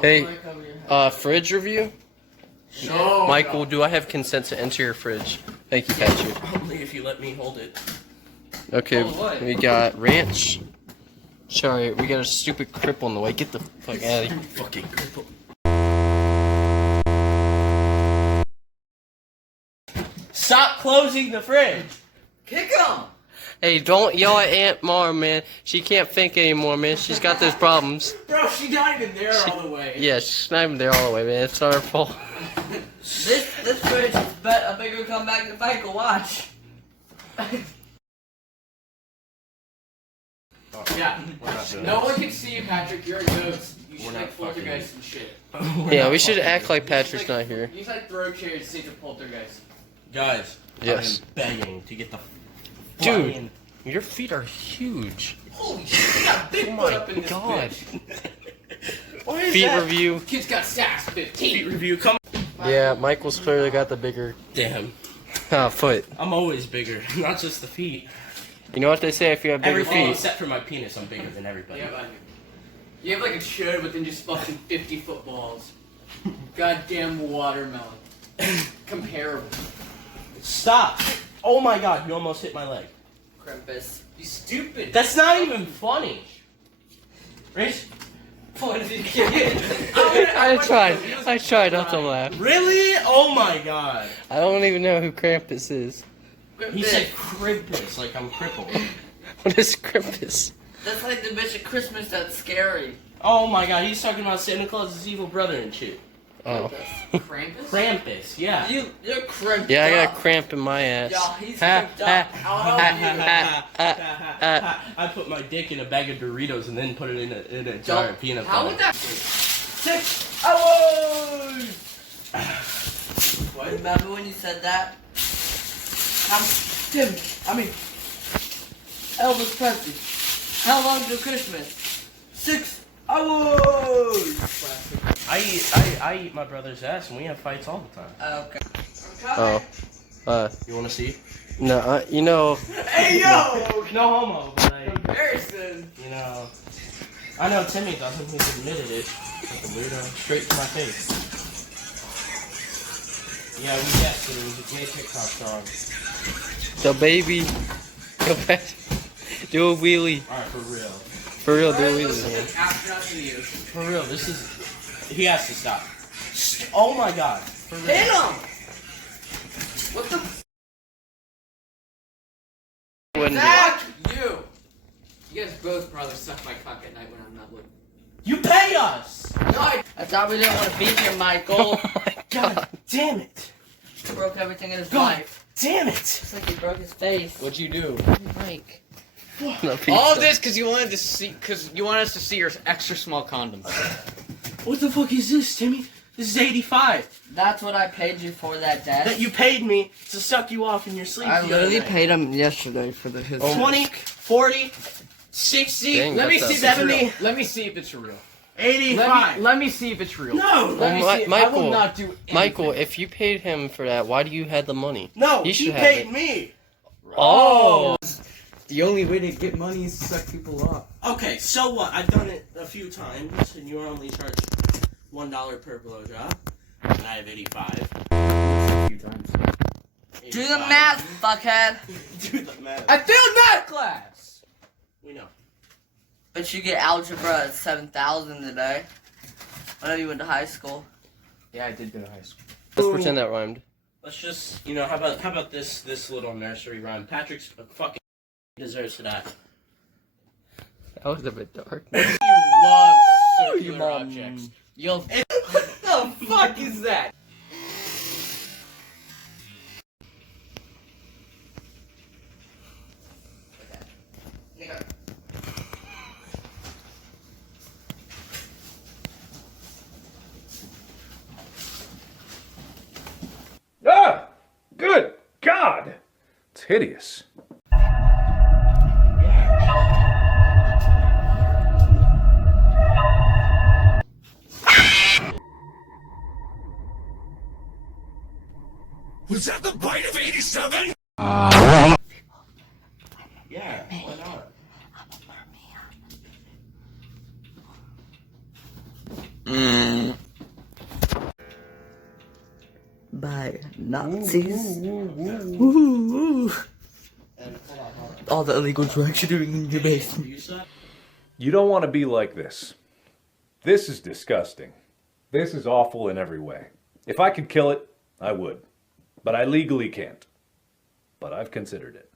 Hey, fridge review? No. Michael, do I have consent to enter your fridge? Thank you, Patrick. Only if you let me hold it. Okay, we got ranch. Sorry, we got a stupid cripple in the way. Get the fuck out of here. Fucking cripple. Stop closing the fridge. Kick him! Hey, don't yell at Aunt Mar, man. She can't think anymore, man. She's got those problems. Bro, she's not even there all the way. Yeah, she's not even there all the way, man. It's not her fault. This fridge is a bigger comeback than Michael. Watch. Yeah. No one can see you, Patrick. You're a ghost. You should like poltergeist and shit. Yeah, we should act like Patrick's not here. You should like throw chairs to see the poltergeist. Guys, Yes. I am begging to get the Dude, flying- your feet are huge. Holy shit, you got big Oh foot my up in this god. bitch. What is Feet that? review. Kids got stats, 15. Feet review, come. Yeah, Michael's clearly got the bigger Damn, foot. I'm always bigger, not just the feet. You know what they say if you have bigger Everything feet? except for my penis, I'm bigger than everybody. You have like a chair, but then just fucking 50 footballs. Goddamn watermelon. Comparable. Stop! Oh my god, you almost hit my leg. Krampus. You stupid. That's not even funny. Rich? What did you get? I tried not to laugh. Really? Oh my god. I don't even know who Krampus is. He said Krampus, like I'm crippled. What is Krampus? That's like the bitch at Christmas that's scary. Oh my god, he's talking about Santa Claus's evil brother and shit. Oh. Krampus? Krampus, yeah. You're crimped Yeah, I got a up. cramp in my ass. Yeah, he's Ha, crimped up. I'll help you. I put my dick in a bag of Doritos and then put it in a jar of peanut butter. How would that... 6 hours! What? Remember when you said that? Elvis Presley. How long till Christmas? 6 hours! I eat my brother's ass and we have fights all the time. Okay. Oh. You wanna see? No, you know, Hey yo! No homo, but Harrison! you know, I know Timmy doesn't, he's admitted it. Like a weirdo, straight to my face. Yeah, we guessed it, it was a gay TikTok song. the baby. Go back. Do a wheelie. Alright, for real. For real, do a wheelie, man. Astronauts in the ocean. For real, this is, he has to stop. Oh my god. For real. Hit him! What the Wouldn't do it. Zach! You! You guys both probably suck my cock at night when I'm not looking. You pay us! No, I thought we didn't want to be here, Michael. Oh my god. Damn it! He broke everything in his God. life. Damn it! Just like he broke his face. What'd you do? Mike. No pizza. All of this because you wanted to see, because you want us to see your extra small condoms. What the fuck is this, Timmy? This is 85. That's what I paid you for that, Dad. That you paid me to suck you off in your sleep. I the other literally night. paid him yesterday for his. 20, 40, 60, Dang, Let me that's see a- if it's 70, real. Let me see if it's real. 85. Let me see if it's real. No! Let me Well, see. I Michael, will not do anything. Michael, if you paid him for that, why do you have the money? No, You he should have paid it. me. Oh. The only way to get money is to suck people up. Okay, so what? I've done it a few times, and you only charge $1 per blowjob. And I have 85. A few times. Do the math, fuckhead. Do the math. I failed math class. We know. But you get algebra at 7,000 today. Whenever you went to high school. Yeah, I did go to high school. Let's pretend that rhymed. Let's just, how about this little nursery rhyme? Patrick's fucking deserves that. That was a bit dark. You love circular You mom. objects. You'll. What the fuck is that? Ah! Good God! It's hideous. Was that the bite of 87? Yeah, why not? Mm. by Nazis. Woo. All the illegal drugs you're doing in your basement. You don't want to be like this. This is disgusting. This is awful in every way. If I could kill it, I would. But I legally can't. But I've considered it.